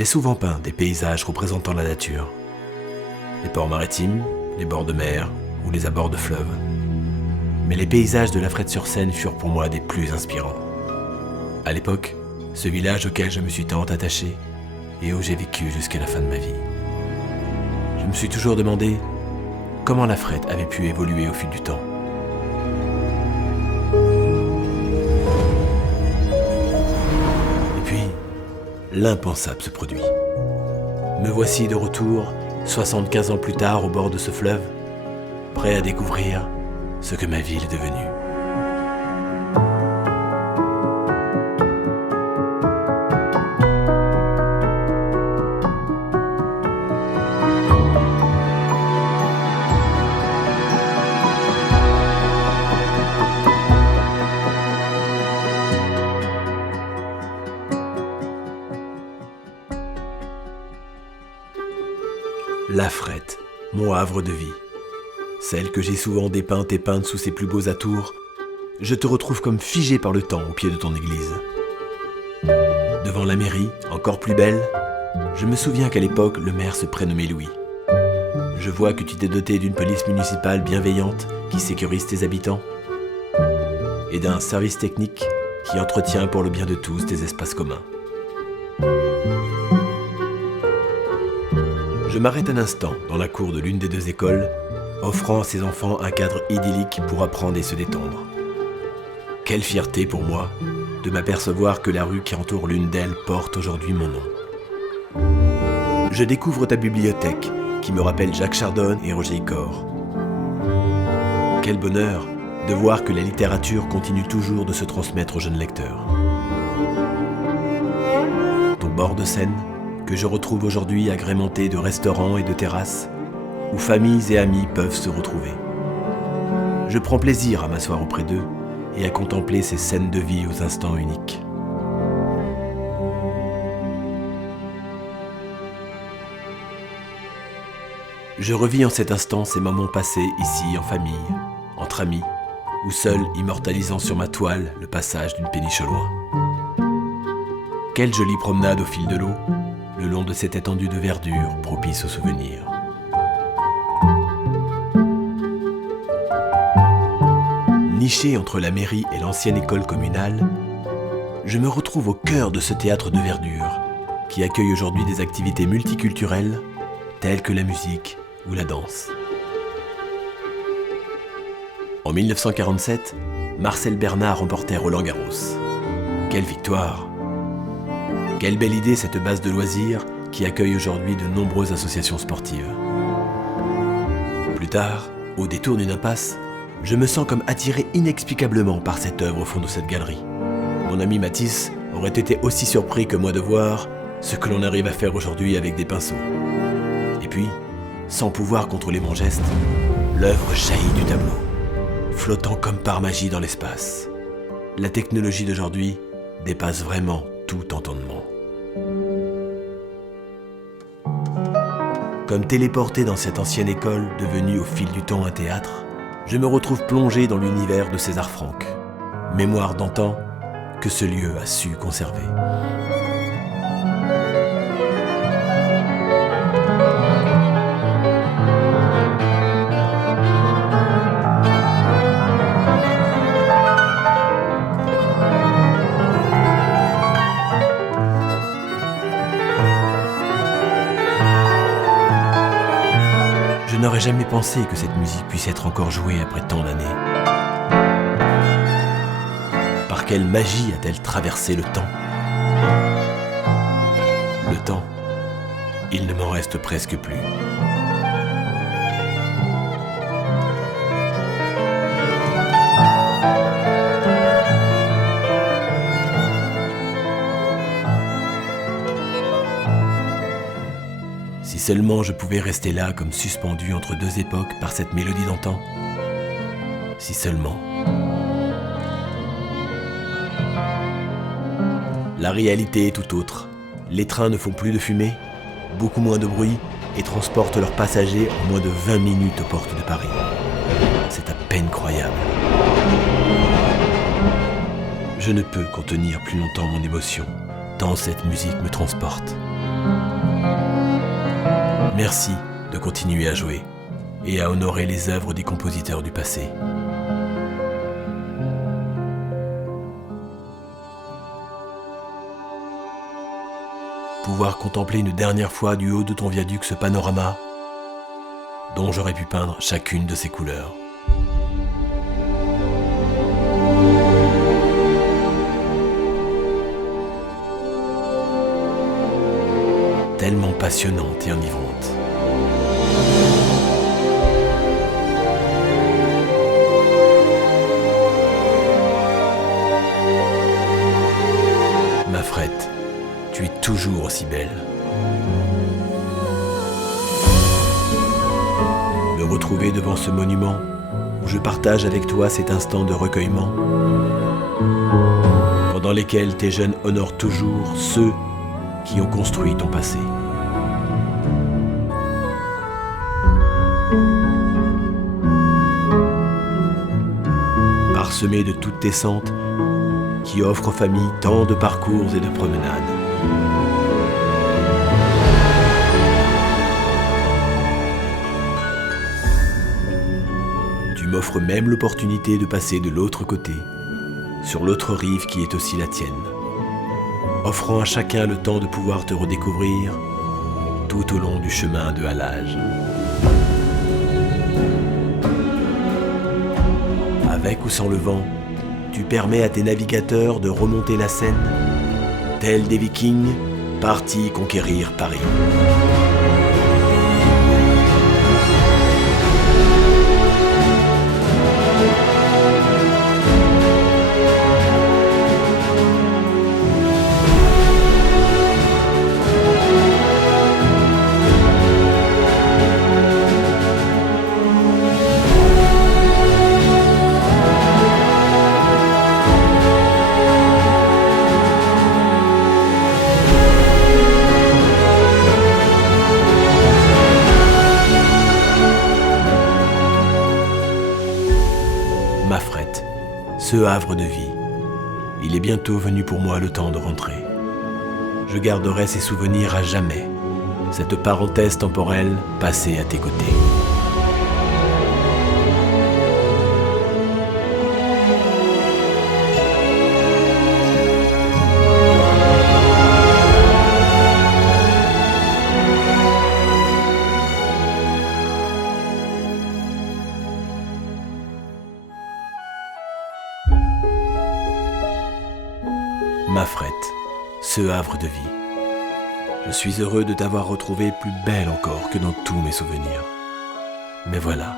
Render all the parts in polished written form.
J'ai souvent peint des paysages représentant la nature. Les ports maritimes, les bords de mer ou les abords de fleuves. Mais les paysages de Lafrette-sur-Seine furent pour moi des plus inspirants. À l'époque, ce village auquel je me suis tant attaché et où j'ai vécu jusqu'à la fin de ma vie. Je me suis toujours demandé comment Lafrette avait pu évoluer au fil du temps. Et puis, l'impensable se produit. Me voici de retour, 75 ans plus tard, au bord de ce fleuve, prêt à découvrir ce que ma ville est devenue. Lafrette, mon havre de vie. Celle que j'ai souvent dépeinte et peinte sous ses plus beaux atours, je te retrouve comme figé par le temps au pied de ton église. Devant la mairie, encore plus belle, je me souviens qu'à l'époque, le maire se prénommait Louis. Je vois que tu t'es doté d'une police municipale bienveillante qui sécurise tes habitants et d'un service technique qui entretient pour le bien de tous tes espaces communs. Je m'arrête un instant dans la cour de l'une des deux écoles, offrant à ses enfants un cadre idyllique pour apprendre et se détendre. Quelle fierté pour moi de m'apercevoir que la rue qui entoure l'une d'elles porte aujourd'hui mon nom. Je découvre ta bibliothèque qui me rappelle Jacques Chardon et Roger Icor. Quel bonheur de voir que la littérature continue toujours de se transmettre aux jeunes lecteurs. Ton bord de Seine, que je retrouve aujourd'hui agrémenté de restaurants et de terrasses, où familles et amis peuvent se retrouver. Je prends plaisir à m'asseoir auprès d'eux et à contempler ces scènes de vie aux instants uniques. Je revis en cet instant ces moments passés ici en famille, entre amis, ou seul immortalisant sur ma toile le passage d'une péniche au loin. Quelle jolie promenade au fil de l'eau, le long de cette étendue de verdure propice aux souvenirs. Niché entre la mairie et l'ancienne école communale, je me retrouve au cœur de ce théâtre de verdure qui accueille aujourd'hui des activités multiculturelles telles que la musique ou la danse. En 1947, Marcel Bernard remportait Roland-Garros. Quelle victoire! Quelle belle idée cette base de loisirs qui accueille aujourd'hui de nombreuses associations sportives. Plus tard, au détour d'une impasse, je me sens comme attiré inexplicablement par cette œuvre au fond de cette galerie. Mon ami Matisse aurait été aussi surpris que moi de voir ce que l'on arrive à faire aujourd'hui avec des pinceaux. Et puis, sans pouvoir contrôler mon geste, l'œuvre jaillit du tableau, flottant comme par magie dans l'espace. La technologie d'aujourd'hui dépasse vraiment tout entendement. Comme téléporté dans cette ancienne école devenue au fil du temps un théâtre, je me retrouve plongé dans l'univers de César Franck, mémoire d'antan que ce lieu a su conserver. Je n'aurais jamais pensé que cette musique puisse être encore jouée après tant d'années. Par quelle magie a-t-elle traversé le temps ? Le temps, il ne m'en reste presque plus. Si seulement je pouvais rester là comme suspendu entre deux époques par cette mélodie d'antan. Si seulement. La réalité est tout autre. Les trains ne font plus de fumée, beaucoup moins de bruit et transportent leurs passagers en moins de 20 minutes aux portes de Paris. C'est à peine croyable. Je ne peux contenir plus longtemps mon émotion, tant cette musique me transporte. merci de continuer à jouer et à honorer les œuvres des compositeurs du passé. Pouvoir contempler une dernière fois du haut de ton viaduc ce panorama dont j'aurais pu peindre chacune de ses couleurs. Tellement passionnante et enivrante. Ma Frette, tu es toujours aussi belle. Me retrouver devant ce monument où je partage avec toi cet instant de recueillement, pendant lesquels tes jeunes honorent toujours ceux qui ont construit ton passé. Parsemé de toutes tes sentes qui offrent aux familles tant de parcours et de promenades. Tu m'offres même l'opportunité de passer de l'autre côté, sur l'autre rive qui est aussi la tienne, offrant à chacun le temps de pouvoir te redécouvrir tout au long du chemin de halage. Avec ou sans le vent, tu permets à tes navigateurs de remonter la Seine, tels des Vikings partis conquérir Paris. Ma Frette, ce havre de vie, il est bientôt venu pour moi le temps de rentrer. Je garderai ces souvenirs à jamais, cette parenthèse temporelle passée à tes côtés. Ma Frette, ce havre de vie. Je suis heureux de t'avoir retrouvée plus belle encore que dans tous mes souvenirs. Mais voilà,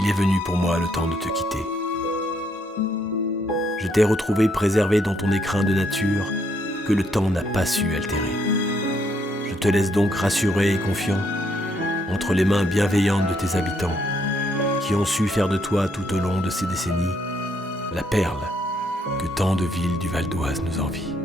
il est venu pour moi le temps de te quitter. Je t'ai retrouvé préservé dans ton écrin de nature que le temps n'a pas su altérer. Je te laisse donc rassuré et confiant entre les mains bienveillantes de tes habitants qui ont su faire de toi tout au long de ces décennies la perle que tant de villes du Val d'Oise nous envient.